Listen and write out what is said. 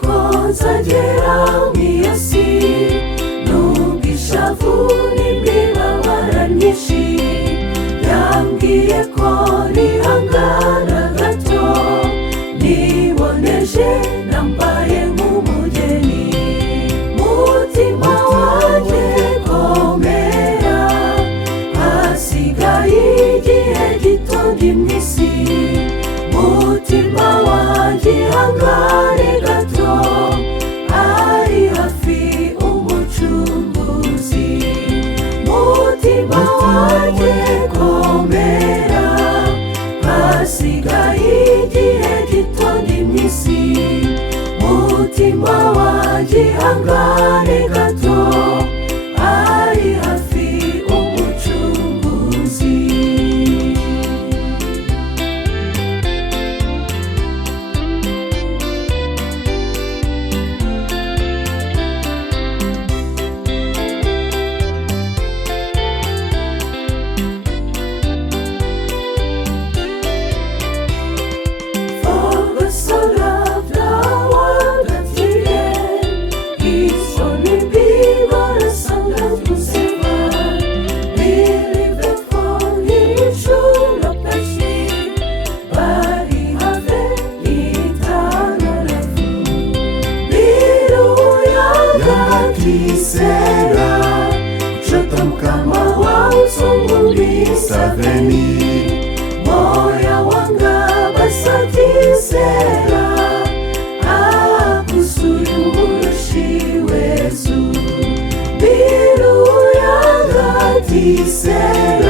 konzagera mwiyasi n'ubwishavu n'imibabaro myinshi yambwiye ko nihangana gato niboneje nambaye nk'umugeni mutima wanjye komera hasigaye igihe gito ndi mw'isi mutima wanjye ihangane gato ari hafi umucunguzi mutima wanjye komera hasigaye igihe gito ndi mw'isi mutima wanjye ihangane gato ari hafi umucunguzi. Kisera kuchotam kama wausunguli saveni moya wanga basatisera akusuyumushiwezu biru yanga tisera